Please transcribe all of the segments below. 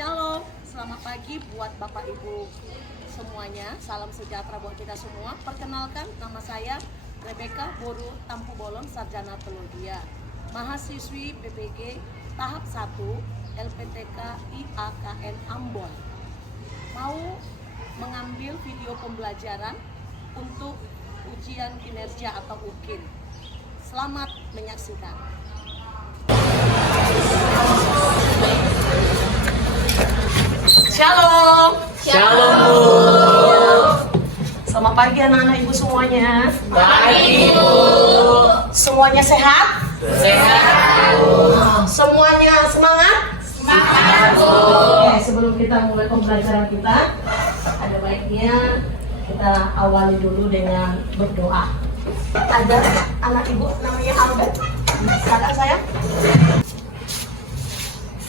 Shalom, selamat pagi buat Bapak Ibu semuanya. Salam sejahtera buat kita semua. Perkenalkan, nama saya Rebecca Boru Tampu Bolon, Sarjana Teologi, mahasiswi PPG tahap 1 LPTK IAKN Ambon. Mau mengambil video pembelajaran untuk ujian kinerja atau UKIN. Selamat menyaksikan. Shalom. Shalom. Selamat pagi anak-anak ibu semuanya. Pagi ibu. Semuanya sehat? Sehat. Semuanya semangat? Semangat bu. Oke, sebelum kita mulai pembelajaran kita, ada baiknya kita awali dulu dengan berdoa. Ada anak ibu namanya Albert. Silakan sayang.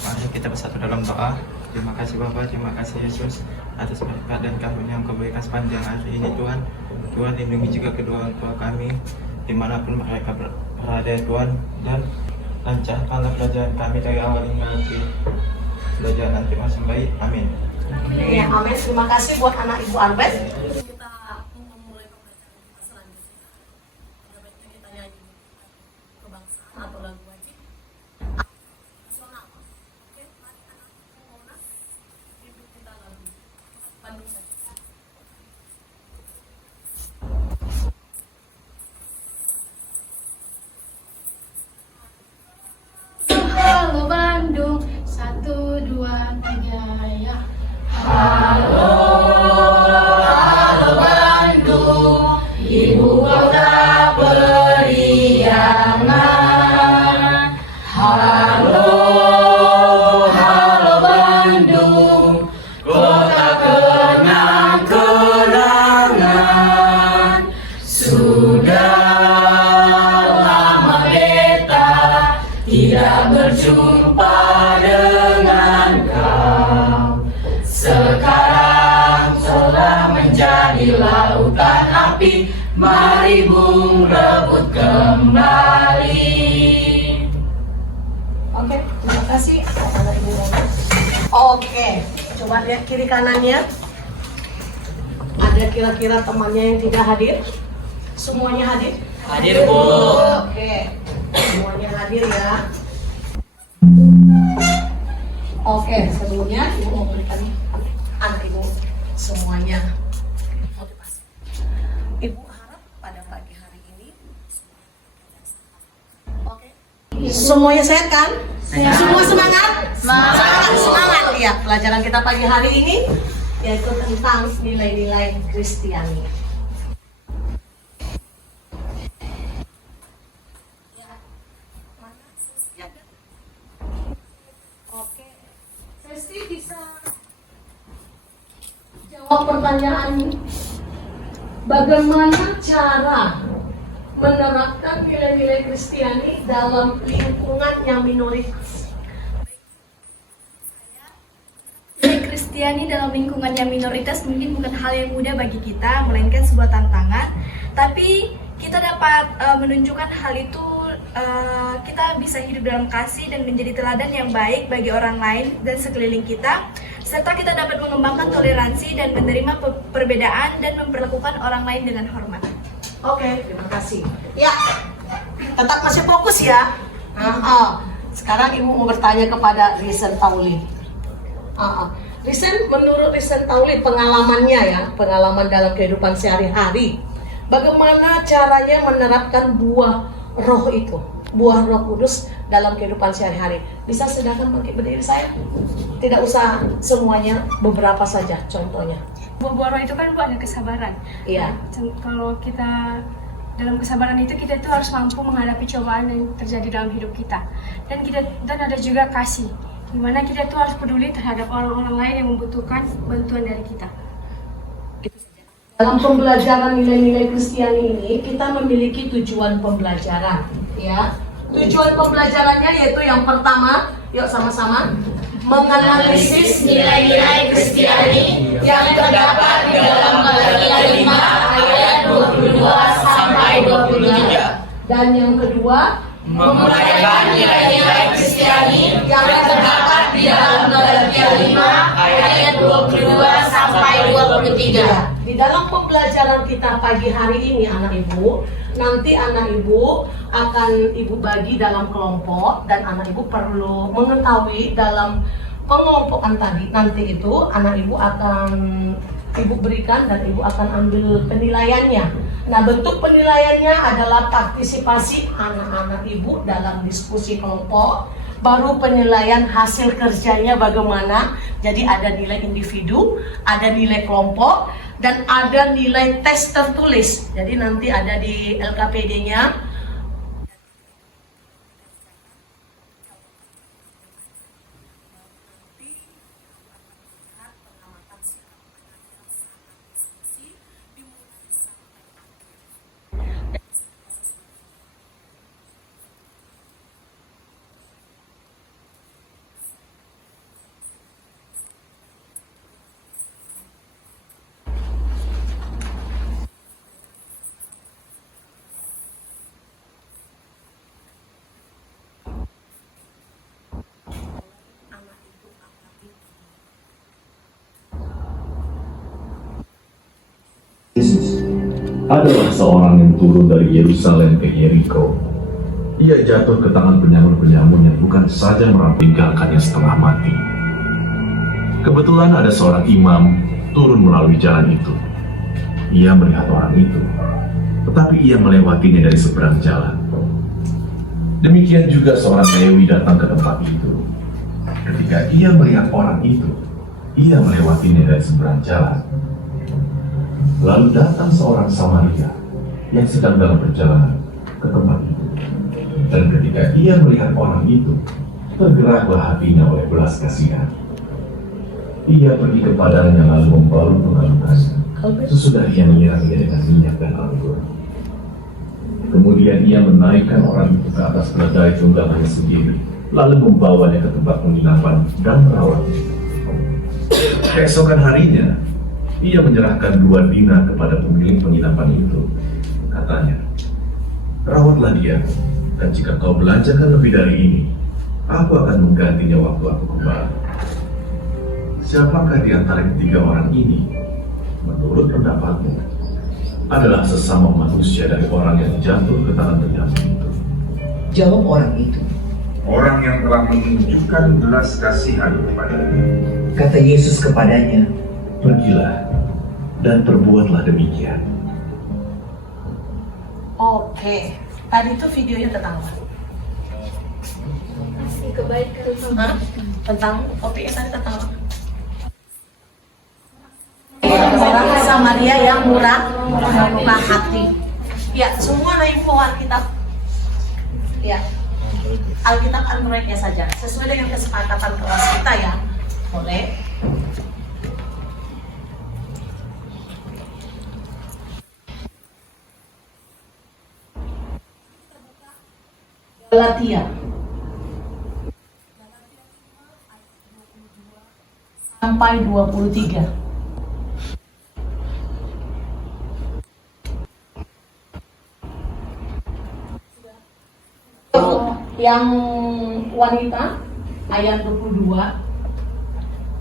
Mari kita bersatu dalam doa. Terima kasih Bapak, terima kasih Yesus atas berkat dan karunia yang Kau berikan sepanjang hari ini Tuhan. Tuhan lindungi juga kedua orang tua kami dimanapun mereka berada Tuhan, dan lancarkanlah pelajaran kami dari awal hingga akhir pelajaran nanti masing baik. Amin. Ya, amin. Terima kasih buat anak ibu Albert. Kita memulai pembelajaran kita selanjutnya. Ada baiknya ditanya kebangsaan atau lagu wajib. Nasional. Oke, mari anak Monas ibu kita lagu Bandung saja. Halo Bandung, 1, 2, 3 ya. Halo Bandung, ibu kota periangan. Halo Bandung, kota kenang-kenangan. Sudah lama beta tidak berjumpa dengan kau. Sekarang telah menjadi lautan api, mari bung rebut kembali. Oke, terima kasih anak ibu Monas. Oke, coba lihat kiri kanannya. Ada kira-kira temannya yang tidak hadir? Semuanya hadir? Hadir bu. Oke, semuanya hadir ya. Oke, sebelumnya ibu mau berikan anak ibu semuanya motivasi. Ibu harap pada pagi hari ini, oke, semuanya sehat kan? Sehat. Semua semangat? Semangat. Semangat ya. Pelajaran kita pagi hari ini yaitu tentang nilai-nilai Kristiani. Oke, Sesti bisa jawab pertanyaan bagaimana cara menerapkan nilai-nilai Kristiani dalam lingkungan yang minoritas? Nilai Kristiani dalam lingkungan yang minoritas mungkin bukan hal yang mudah bagi kita, melainkan sebuah tantangan. Tapi kita dapat menunjukkan hal itu, kita bisa hidup dalam kasih dan menjadi teladan yang baik bagi orang lain dan sekeliling kita, serta kita dapat mengembangkan toleransi dan menerima perbedaan dan memperlakukan orang lain dengan hormat. Oke, terima kasih. Ya, tetap masih fokus ya. Sekarang ibu mau bertanya kepada Risen Tauli. Risen, menurut Risen Tauli pengalamannya ya, pengalaman dalam kehidupan sehari-hari, bagaimana caranya menerapkan buah roh itu, buah Roh Kudus dalam kehidupan sehari-hari? Bisa sedangkan pakai berdiri saya? Tidak usah semuanya, beberapa saja contohnya. Buah roh itu kan ada kesabaran. Iya. Kalau kita dalam kesabaran itu, kita itu harus mampu menghadapi cobaan yang terjadi dalam hidup kita. Dan ada juga kasih, di mana kita itu harus peduli terhadap orang-orang lain yang membutuhkan bantuan dari kita. Dalam pembelajaran nilai-nilai Kristiani ini, kita memiliki tujuan pembelajaran, ya. Tujuan pembelajarannya yaitu yang pertama, yuk sama-sama, menganalisis nilai-nilai Kristiani yang terdapat di dalam Galatia 5 ayat 22 sampai 23. Dan yang kedua, Mempelajari nilai-nilai Kristiani yang terdapat di dalam Galatia 5 Ya, di dalam pembelajaran kita pagi hari ini anak ibu, nanti anak ibu akan ibu bagi dalam kelompok dan anak ibu perlu mengetahui dalam pengelompokan tadi. Nanti itu anak ibu akan ibu berikan dan ibu akan ambil penilaiannya. Nah, bentuk penilaiannya adalah partisipasi anak-anak ibu dalam diskusi kelompok, baru penilaian hasil kerjanya bagaimana. Jadi ada nilai individu, ada nilai kelompok, dan ada nilai tes tertulis. Jadi nanti ada di LKPD-nya. Yesus adalah seorang yang turun dari Yerusalem ke Yeriko. Ia jatuh ke tangan penyamun-penyamun yang bukan saja merampingkannya setengah mati. Kebetulan ada seorang imam turun melalui jalan itu. Ia melihat orang itu, tetapi ia melewatinya dari seberang jalan. Demikian juga seorang Lewi datang ke tempat itu. Ketika ia melihat orang itu, ia melewatinya dari seberang jalan. Lalu datang seorang Samaria yang sedang dalam perjalanan ke tempat itu. Dan ketika ia melihat orang itu, tergeraklah hatinya oleh belas kasihan. Ia pergi kepadanya lalu membalut pengalukannya. Sesudah ia menyiraminya dengan minyak dan anggur. Kemudian ia menaikkan orang itu ke atas keledai tunggangannya sendiri, lalu membawanya ke tempat penginapan dan merawatnya. Keesokan harinya, ia menyerahkan 2 dinar kepada pemilik penginapan itu. Katanya, rawatlah dia, dan jika kau belanjakan lebih dari ini, aku akan menggantinya waktu aku kembali. Siapakah di antara ketiga orang ini, menurut pendapatmu, adalah sesama manusia dari orang yang jatuh ke tangan penyamun itu? Jawab orang itu. Orang yang telah menunjukkan belas kasihan kepadanya. Kata Yesus kepadanya, Pergilah dan perbuatlah demikian. Oke, tadi itu videonya tentang apa? Kasih kebaikan sama Hah? Tentang topiknya tadi tentang apa? Orang Samaria yang murah hati. Ya, semua info Alkitab. Ya, Alkitab Androidnya saja, sesuai dengan kesepakatan kelas kita ya. Boleh. Galatia sampai 23. Yang wanita ayat 22,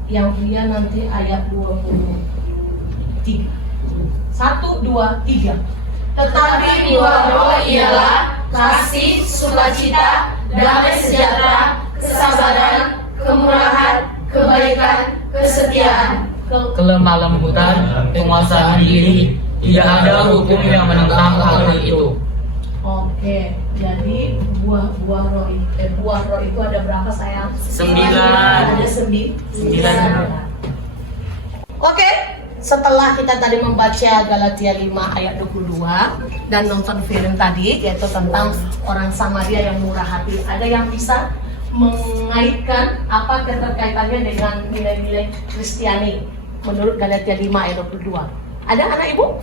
yang pria nanti ayat 23. 1, 2, 3. Tetapi buah roh ialah kasih, sukacita, damai sejahtera, kesabaran, kemurahan, kebaikan, kesetiaan, kelemah lembutan, penguasaan diri. Tidak ada hukum yang menentang hal itu. Oke, jadi buah roh itu ada berapa sayang? 9. Ada 9. Oke, setelah kita tadi membaca Galatia 5 ayat 22 dan nonton film tadi yaitu tentang orang Samaria yang murah hati, ada yang bisa mengaitkan apa keterkaitannya dengan nilai-nilai Kristiani menurut Galatia 5 ayat 22? Ada anak ibu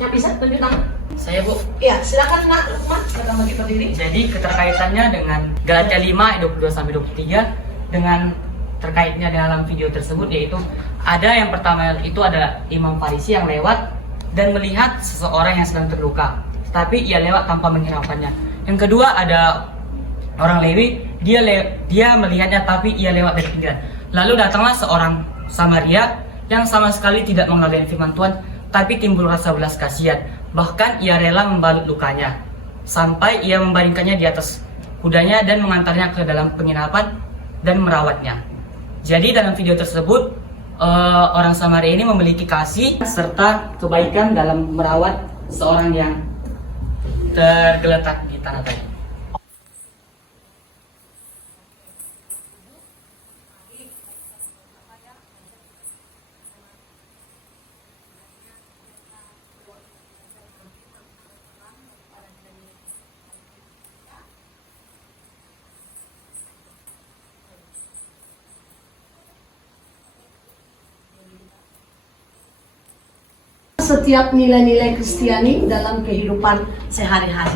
yang bisa tunjuk tangan? Saya, Bu. Ya, silakan Nak Lukman, silakan bagi berdiri. Jadi keterkaitannya dengan Galatia 5 ayat 22 sampai 23 dengan terkaitnya dalam video tersebut, yaitu ada yang pertama itu ada imam Farisi yang lewat dan melihat seseorang yang sedang terluka, tapi ia lewat tanpa menghiraukannya. Yang kedua ada orang Lewi, dia melihatnya tapi ia lewat dari pinggiran. Lalu datanglah seorang Samaria yang sama sekali tidak mengenal firman Tuhan, tapi timbul rasa belas kasihan. Bahkan ia rela membalut lukanya, sampai ia membaringkannya di atas kudanya dan mengantarnya ke dalam penginapan dan merawatnya. Jadi dalam video tersebut, orang Samaria ini memiliki kasih serta kebaikan dalam merawat seorang yang tergeletak di tanah tadi. Setiap nilai-nilai Kristiani dalam kehidupan sehari-hari.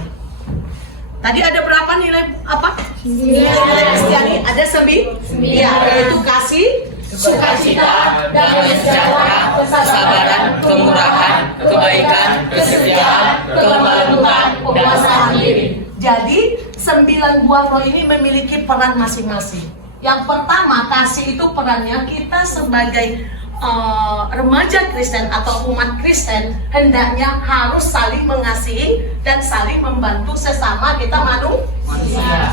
Tadi ada berapa nilai apa? Nilai Kristiani ada 9. Ya, yaitu kasih, sukacita, damai sejahtera, kesabaran, kemurahan, kebaikan, kesetiaan, kelemah lembutan, penguasaan diri. Jadi 9 buah roh ini memiliki peran masing-masing. Yang pertama, kasih itu perannya kita sebagai remaja Kristen atau umat Kristen hendaknya harus saling mengasihi dan saling membantu sesama kita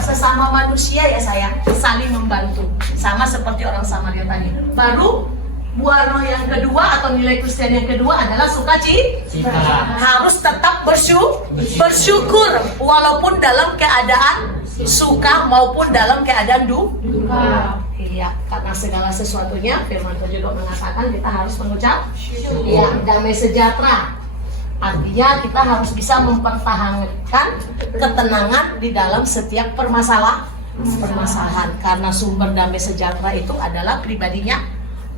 sesama manusia ya sayang, saling membantu sama seperti orang Samaria tadi. Baru buah roh yang kedua atau nilai Kristen yang kedua adalah sukacita. Harus tetap bersyukur walaupun dalam keadaan suka maupun dalam keadaan duka. Iya, karena segala sesuatunya firman Tuhan juga mengatakan kita harus mengucap iya, damai sejahtera. Artinya kita harus bisa mempertahankan ketenangan di dalam setiap permasalahan karena sumber damai sejahtera itu adalah pribadinya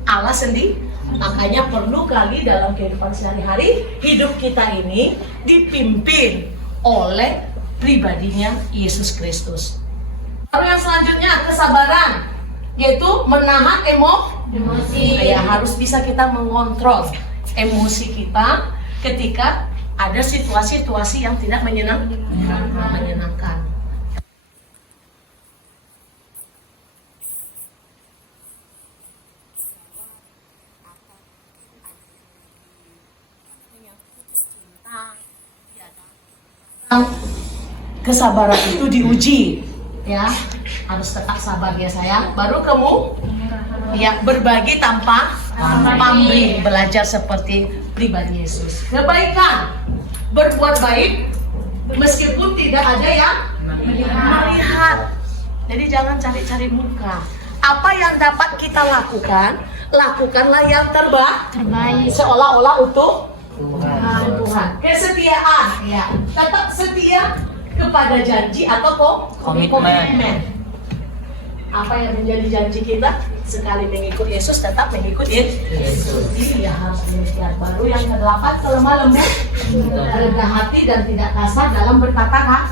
Allah sendiri. Makanya perlu kali dalam kehidupan sehari-hari hidup kita ini dipimpin oleh pribadinya Yesus Kristus. Lalu yang selanjutnya kesabaran, yaitu menahan emosi. Ya, harus bisa kita mengontrol emosi kita ketika ada situasi-situasi yang tidak menyenangkan. Kesabaran itu diuji, ya harus tetap sabar ya sayang. Baru kamu ya berbagi tanpa pamrih, belajar seperti pribadi Yesus. Kebaikan, berbuat baik meskipun tidak ada yang melihat. Jadi jangan cari-cari muka. Apa yang dapat kita lakukan, lakukanlah yang terbaik. Seolah-olah untuk Tuhan. Kesetiaan, ya tetap setia kepada janji atau komitmen. Apa yang menjadi janji kita? Sekali mengikut Yesus, tetap mengikut Yesus. Iya, harus demikian. Baru yang ke-8, kelemah lembut, rendah hati dan tidak kasar dalam berkata.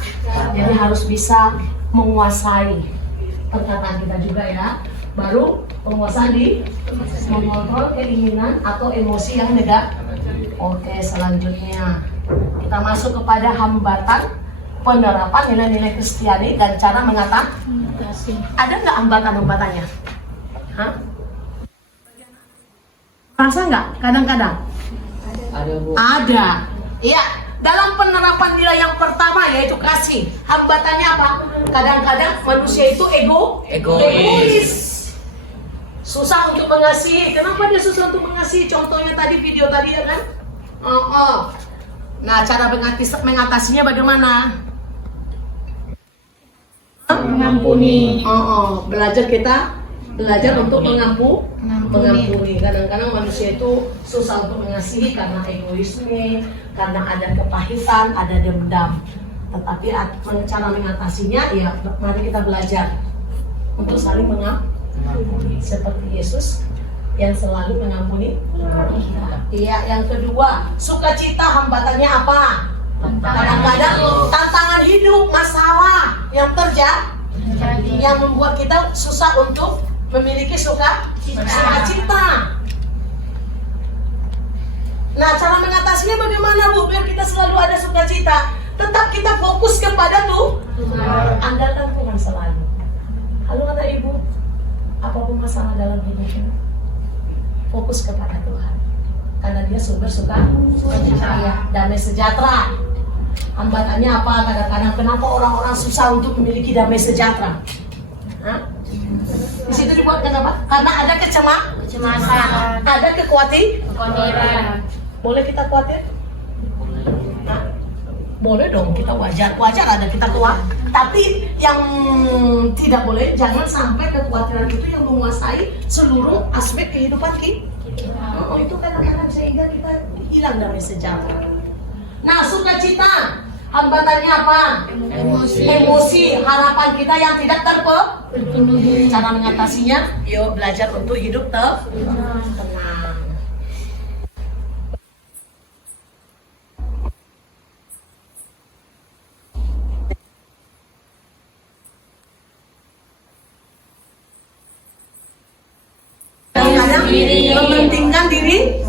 Jadi harus bisa menguasai perkataan kita juga ya. Baru penguasaan di mengontrol keinginan atau emosi yang negatif. Oke, selanjutnya kita masuk kepada hambatan penerapan nilai-nilai Kristiani dan cara mengatasi. Ada nggak hambatan-hambatannya? Hah? Merasa nggak? Kadang-kadang? Ada, Bu. Ada. Iya. Dalam penerapan nilai yang pertama yaitu kasih. Hambatannya apa? Kadang-kadang manusia itu egois. Susah untuk mengasihi. Kenapa dia susah untuk mengasihi? Contohnya tadi video tadi ya kan? Nah, cara mengatasinya bagaimana? Mengampuni. Belajar untuk mengampuni. Kadang-kadang manusia itu susah untuk mengasihi karena egoisme, karena ada kepahitan, ada dendam. Tetapi cara mengatasinya ya mari kita belajar untuk saling mengampuni seperti Yesus yang selalu mengampuni. Iya, yang kedua, sukacita hambatannya apa? Kadang-kadang tantangan hidup, masalah yang terjadi yang membuat kita susah untuk memiliki sukacita. Nah, cara mengatasinya bagaimana, Bu? Biar kita selalu ada sukacita. Tetap kita fokus kepada Tuhan. Andalkan Tuhan selalu. Halo anak ibu, apapun masalah dalam hidupmu, fokus kepada Tuhan. Karena dia sumber sukacita, damai sejahtera. Hambatannya apa? Kadang-kadang kenapa orang-orang susah untuk memiliki damai sejahtera? Hah? Di situ dibuat kenapa? Karena ada kecemasan, ada kekhawatiran. Boleh kita khawatir? Hah? Boleh dong, kita wajar ada kita tua. Tapi yang tidak boleh, jangan sampai kekhawatiran itu yang menguasai seluruh aspek kehidupan kita. Oh, itu kadang-kadang sehingga kita hilang damai sejahtera. Nah, sukacita, hambatannya apa? Emosi, harapan kita yang tidak terpenuhi. Cara mengatasinya, yuk belajar untuk hidup tenang. Mementingkan diri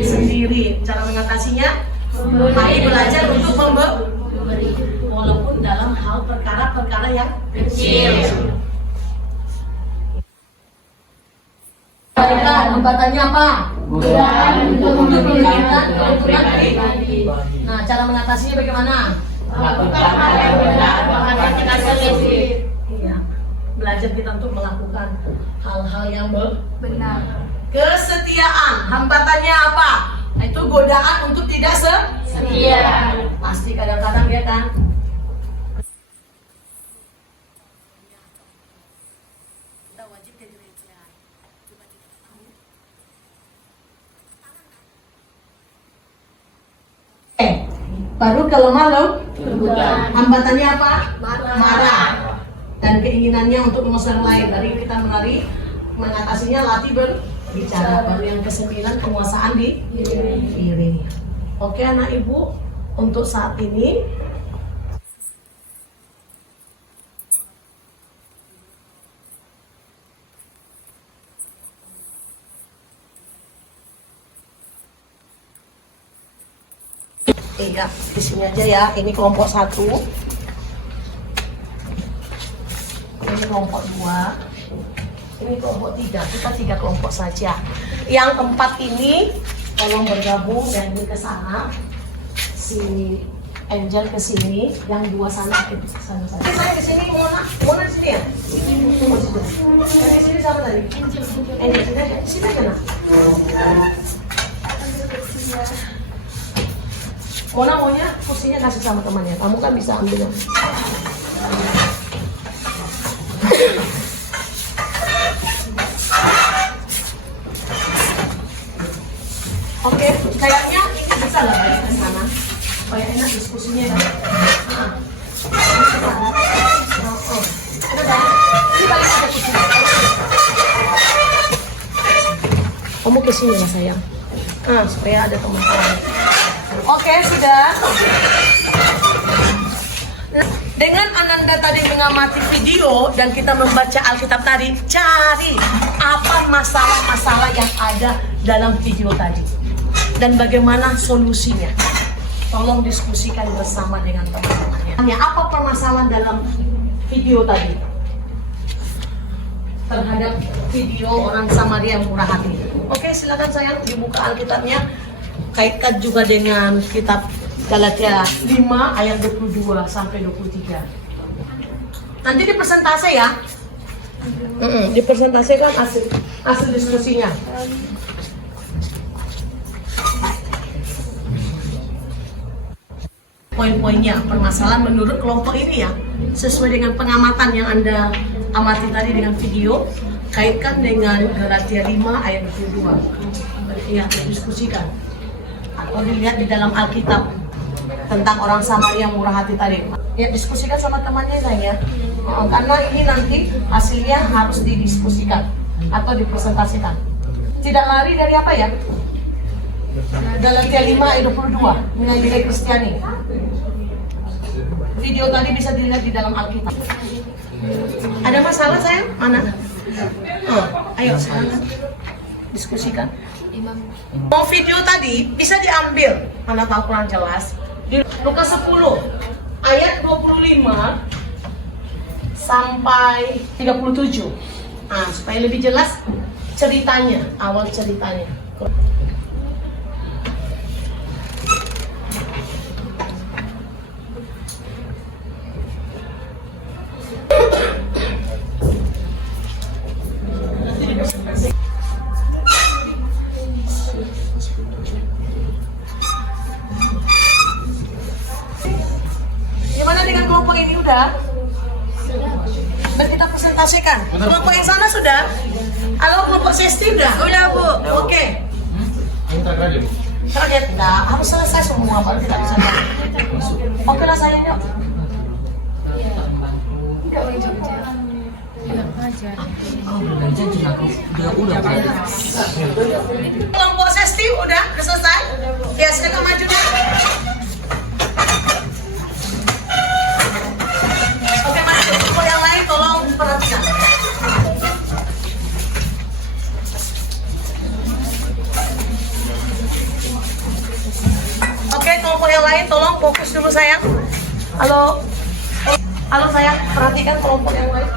sendiri. Cara mengatasinya, mari belajar untuk memberi, walaupun dalam hal perkara-perkara yang kecil. Hambatannya apa? Nah, cara mengatasinya bagaimana? Iya, belajar kita untuk melakukan hal-hal yang benar. Kesetiaan, hambatannya apa? Itu godaan untuk tidak setia. Pasti kadang-kadang ya kan. Kita wajib ke gereja. Coba kita tahu. Baru kalau malam, hambatannya apa? Marah. Dan keinginannya untuk mengusir lain. Dari kita mengatasinya latih berbicara. Baru yang ke-9, penguasaan di diri. Oke anak ibu, untuk saat ini iya, di sini aja ya. Ini kelompok 1. Ini kelompok 2. Ini kelompok 3. Kita 3 kelompok saja. Yang 4 ini tolong bergabung dan ini ke sana. Si Angel ke sini, yang 2 sana ke sana saja. Saya ke sini, Mona di sini ya? Tunggu situ. Yang di sini siapa tadi? Angel sini aja. Sini aja nak. Mona maunya kursinya kasih sama temannya. Kamu kan bisa ambil. Oke, kayaknya ini bisa lah balik ke sana. Supaya enak diskusinya kan. Ini balik ada kursinya. Kamu ke sini ya sayang. Supaya ada teman-teman. Oke, sudah. Dengan Ananda tadi mengamati video dan kita membaca Alkitab tadi, cari apa masalah-masalah yang ada dalam video tadi dan bagaimana solusinya. Tolong diskusikan bersama dengan teman-temannya. Apa permasalahan dalam video tadi terhadap video orang Samaria yang murah hati? Oke, silakan sayang dibuka Alkitabnya. Kaitkan juga dengan kitab Galatia 5 ayat 22 sampai 23. Nanti di persentase ya. Di persentase kan hasil diskusinya. Poin-poinnya, permasalahan menurut kelompok ini ya, sesuai dengan pengamatan yang Anda amati tadi dengan video, kaitkan dengan Galatia 5 ayat 22. Ya, diskusikan. Atau dilihat di dalam Alkitab tentang orang Samaria yang murah hati tadi. Ya, diskusikan sama temannya ya. Karena ini nanti hasilnya harus didiskusikan atau dipresentasikan. Tidak lari dari apa ya? Galatia 5 ayat 22, nilai-nilai Kristiani. Video tadi bisa dilihat di dalam Alkitab. Ada masalah sayang? Mana? Ayo sekarang diskusikan. Mau video tadi bisa diambil, mana tahu kurang jelas, di Lukas 10 ayat 25 sampai 37. Supaya lebih jelas ceritanya, awal ceritanya. Gimana dengan kelompok ini udah? Dan kita presentasikan. Kelompok yang sana sudah? Halo, kelompok Sesti udah? Udah, Bu. Oke. Target enggak, harus selesai semua, Pak. Tidak bisa. Oke lah saya yuk. Kelompok Sesti udah selesai? Ya, silakan maju. Oke, maju. Kelompok yang lain tolong perhatikan. Oke, kelompok yang lain tolong fokus dulu sayang. Halo. Halo sayang, perhatikan kelompok yang lain.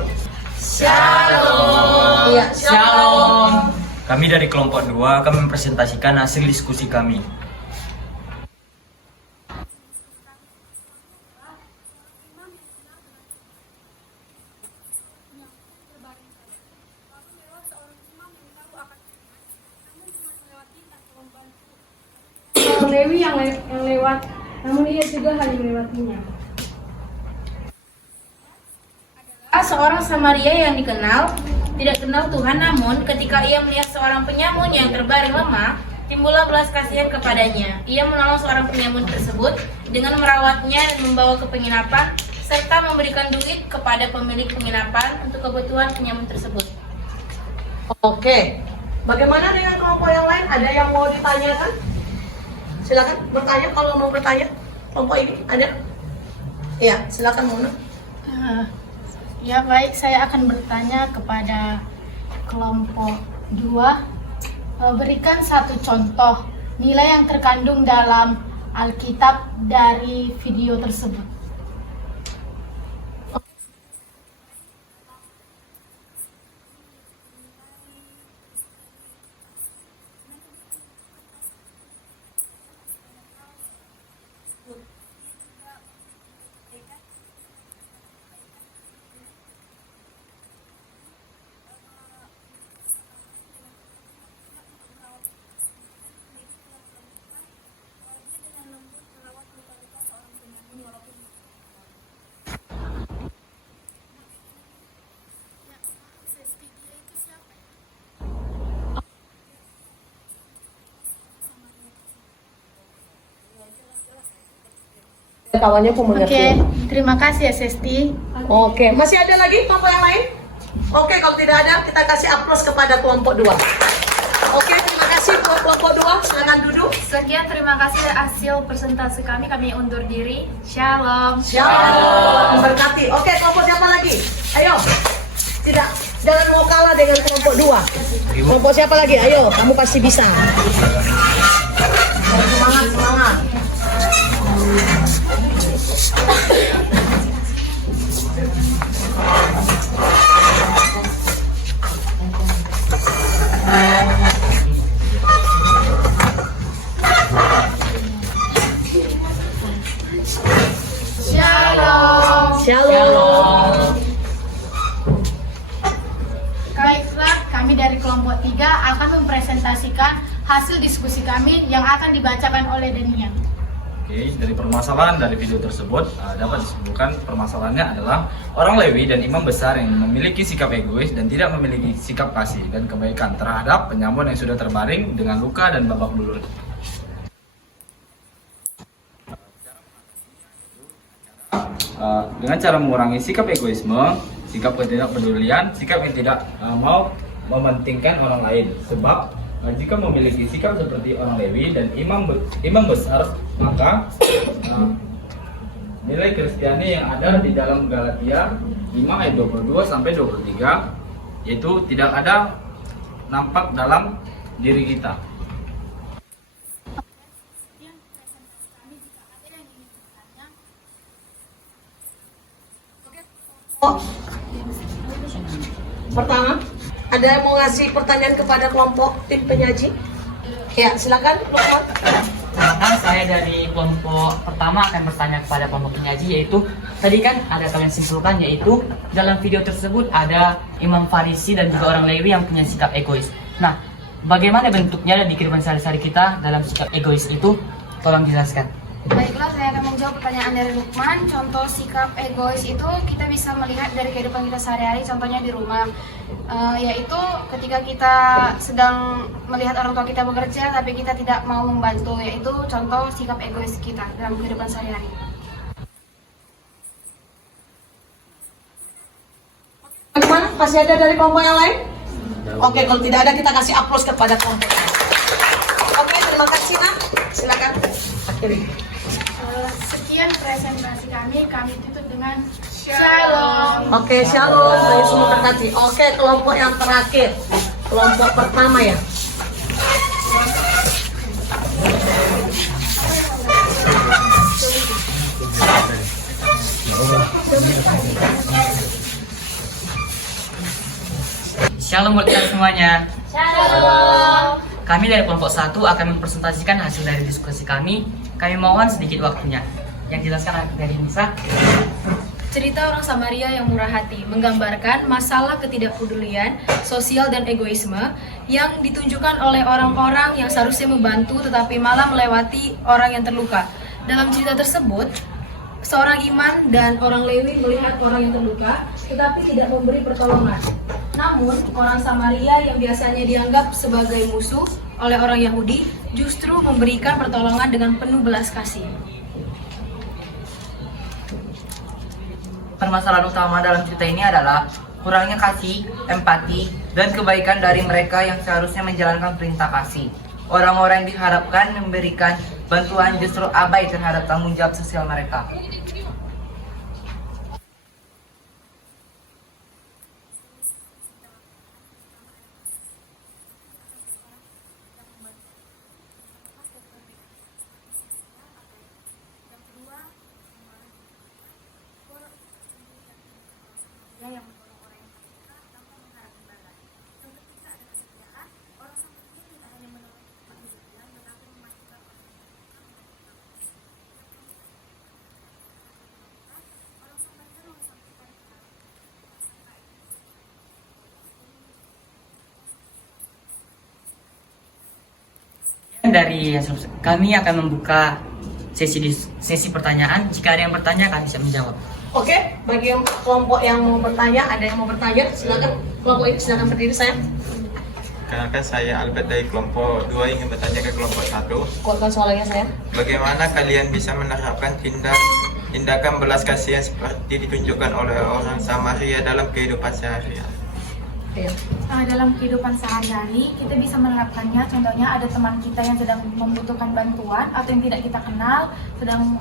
Shalom. Iya, Shalom. Kami dari kelompok 2 akan mempresentasikan hasil diskusi kami. Lewi yang lewat, namun ia juga hanya melewatinya. Seorang Samaria yang dikenal tidak kenal Tuhan, namun ketika ia melihat seorang penyamun yang terbaring lemah, timbullah belas kasihan kepadanya. Ia menolong seorang penyamun tersebut dengan merawatnya dan membawa ke penginapan, serta memberikan duit kepada pemilik penginapan untuk kebutuhan penyamun tersebut. Oke. Bagaimana dengan kelompok yang lain? Ada yang mau ditanyakan? Silakan bertanya kalau mau bertanya. Kelompok ini ada? Iya, silakan Mona. Ya baik, saya akan bertanya kepada kelompok 2. Berikan satu contoh nilai yang terkandung dalam Alkitab dari video tersebut. Kawannya pun mengerti. Oke, terima kasih ya Sesti. Oke, masih ada lagi kelompok yang lain? Oke, kalau tidak ada, kita kasih aplaus kepada kelompok 2. Oke, terima kasih buat kelompok 2. Silakan duduk. Sekian, terima kasih hasil presentasi kami. Kami undur diri. Shalom. Shalom. Berkati. Oke, kelompok siapa lagi? Ayo. Tidak, jangan mau kalah dengan kelompok 2. Kelompok siapa lagi? Ayo, kamu pasti bisa. Semangat, semangat. Shalom. Baiklah, kami dari kelompok 3 akan mempresentasikan hasil diskusi kami yang akan dibacakan oleh Dania. Oke, dari permasalahan dari video tersebut dapat disimpulkan permasalahannya adalah orang Lewi dan imam besar yang memiliki sikap egois dan tidak memiliki sikap kasih dan kebaikan terhadap penyamun yang sudah terbaring dengan luka dan babak belur. Dengan cara mengurangi sikap egoisme, sikap ketidakpedulian, sikap yang tidak mau mementingkan orang lain. Sebab jika memiliki sikap seperti orang Lewi dan imam besar, maka nilai Kristiani yang ada di dalam Galatia 5 ayat 22 sampai 23 yaitu tidak ada nampak dalam diri kita. Pertama, Ada yang mau ngasih pertanyaan kepada kelompok tim penyaji? Ya, silakan Lukman. Nah, saya dari kelompok pertama akan bertanya kepada kelompok penyaji, yaitu tadi kan ada kalian simpulkan, yaitu dalam video tersebut ada Imam Farisi dan juga orang Lewi yang punya sikap egois. Nah, bagaimana bentuknya di kehidupan sehari-hari kita dalam sikap egois itu? Tolong dijelaskan. Baiklah, saya akan menjawab pertanyaan dari Lukman. Contoh sikap egois itu kita bisa melihat dari kehidupan kita sehari-hari, contohnya di rumah. Yaitu ketika kita sedang melihat orang tua kita bekerja tapi kita tidak mau membantu, yaitu contoh sikap egois kita dalam kehidupan sehari-hari. Bagaimana? Masih ada dari kelompok yang lain? Oke, kalau tidak ada kita kasih aplaus kepada kelompok. Oke, terima kasih Nak. Silakan akhiri. Sekian presentasi kami tutup dengan Shalom. Oke, shalom. Saya semua terkasih. Oke, kelompok yang terakhir. Kelompok pertama ya. Shalom buat kita semuanya. Shalom. Kami dari kelompok 1 akan mempresentasikan hasil dari diskusi kami. Kami mohon sedikit waktunya. Yang dijelaskan dari Nisa. Cerita orang Samaria yang murah hati menggambarkan masalah ketidakpedulian sosial dan egoisme yang ditunjukkan oleh orang-orang yang seharusnya membantu tetapi malah melewati orang yang terluka. Dalam cerita tersebut, seorang imam dan orang Lewi melihat orang yang terluka tetapi tidak memberi pertolongan. Namun, orang Samaria yang biasanya dianggap sebagai musuh oleh orang Yahudi justru memberikan pertolongan dengan penuh belas kasih. Permasalahan utama dalam cerita ini adalah kurangnya kasih, empati, dan kebaikan dari mereka yang seharusnya menjalankan perintah kasih. Orang-orang yang diharapkan memberikan bantuan justru abai terhadap tanggung jawab sosial mereka. Dari kami akan membuka sesi pertanyaan. Jika ada yang bertanya, kami bisa menjawab. Oke, bagi kelompok yang mau bertanya, ada yang mau bertanya, silakan kelompok ini silakan berdiri saya. Karena saya Albert dari kelompok 2 ingin bertanya ke kelompok 1. Kuatkan suaranya saya. Bagaimana kalian bisa menerapkan tindakan belas kasihan seperti ditunjukkan oleh orang Samaria dalam kehidupan sehari-hari? Dalam kehidupan sehari-hari kita bisa menerapkannya. Contohnya ada teman kita yang sedang membutuhkan bantuan atau yang tidak kita kenal sedang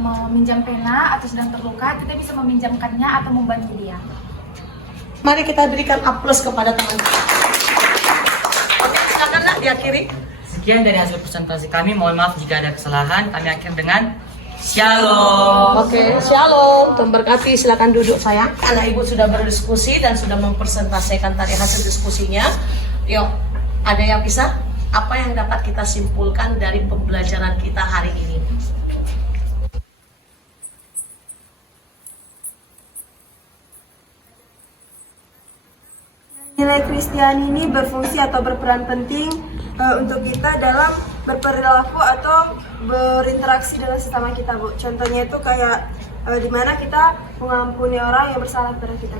meminjam pena atau sedang terluka, kita bisa meminjamkannya atau membantu dia. Mari kita berikan aplaus kepada teman kita. Oke, silakan Nak diakhiri. Sekian dari hasil presentasi kami. Mohon maaf jika ada kesalahan. Kami akhir dengan Shalom. Oke, shalom. Tuhan berkati. Silakan duduk sayang. Anak ibu sudah berdiskusi dan sudah mempresentasikan tadi hasil diskusinya. Yuk, ada yang bisa? Apa yang dapat kita simpulkan dari pembelajaran kita hari ini? Nilai Kristiani ini berfungsi atau berperan penting untuk kita dalam berperilaku atau berinteraksi dengan sesama kita, Bu. Contohnya itu kayak dimana kita mengampuni orang yang bersalah pada kita.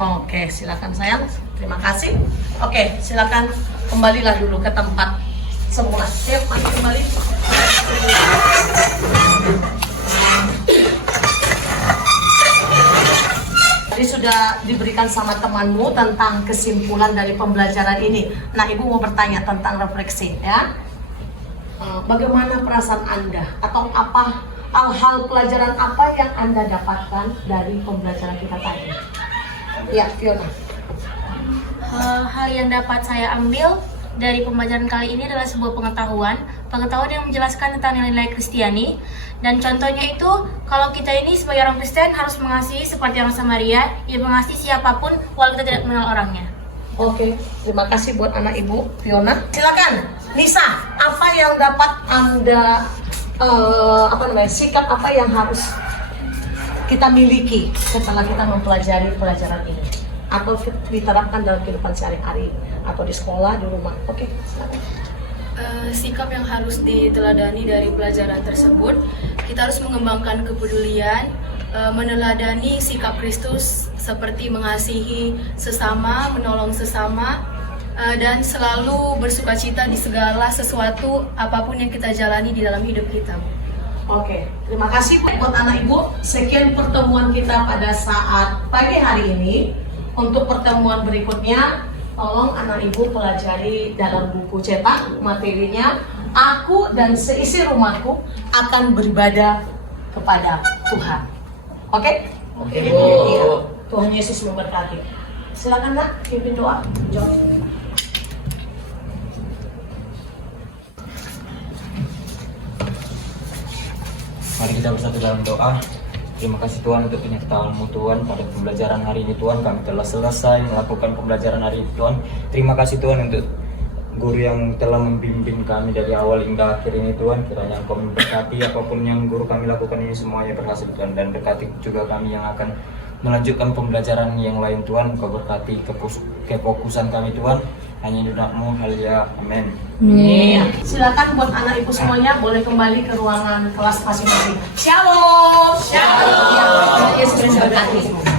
Oke, silakan sayang. Terima kasih. Oke, silakan kembalilah dulu ke tempat semula. Yuk, mari kembali. Tadi sudah diberikan sama temanmu tentang kesimpulan dari pembelajaran ini. Nah, ibu mau bertanya tentang refleksi, ya. Bagaimana perasaan Anda atau apa hal-hal pelajaran apa yang Anda dapatkan dari pembelajaran kita tadi? Ya, Fiona. Hal yang dapat saya ambil dari pembelajaran kali ini adalah sebuah pengetahuan yang menjelaskan tentang nilai-nilai Kristiani. Dan contohnya itu, kalau kita ini sebagai orang Kristen harus mengasihi seperti orang Samaria, yang mengasihi siapapun walau kita tidak mengenal orangnya. Oke, terima kasih buat anak ibu Fiona. Silakan, Nisa, apa yang dapat Anda sikap apa yang harus kita miliki setelah kita mempelajari pelajaran ini atau diterapkan dalam kehidupan sehari-hari atau di sekolah, di rumah. Oke, silakan. Sikap yang harus diteladani dari pelajaran tersebut, kita harus mengembangkan kepedulian, meneladani sikap Kristus seperti mengasihi sesama, menolong sesama, dan selalu bersukacita di segala sesuatu apapun yang kita jalani di dalam hidup kita. Oke, terima kasih buat anak ibu. Sekian pertemuan kita pada saat pagi hari ini. Untuk pertemuan berikutnya, tolong anak ibu pelajari dalam buku cetak materinya. Aku dan seisi rumahku akan beribadah kepada Tuhan. Oke? Oke. Iya. Tuhan Yesus memberkati. Silakan nak, pimpin doa. John. Mari kita bersatu dalam doa. Terima kasih Tuhan untuk penyertaan-Mu Tuhan pada pembelajaran hari ini Tuhan. Kami telah selesai melakukan pembelajaran hari ini Tuhan. Terima kasih Tuhan untuk guru yang telah membimbing kami dari awal hingga akhir ini Tuhan. Kiranya Engkau memberkati apapun yang guru kami lakukan ini semuanya berhasil Tuhan. Dan berkati juga kami yang akan melanjutkan pembelajaran yang lain Tuhan. Engkau berkati kefokusan kami Tuhan. Hanya di nama-Mu, haleluya, amin. Silakan buat anak ibu semuanya boleh kembali ke ruangan kelas masing-masing. Shalom. Shalom. Yesus memberkati.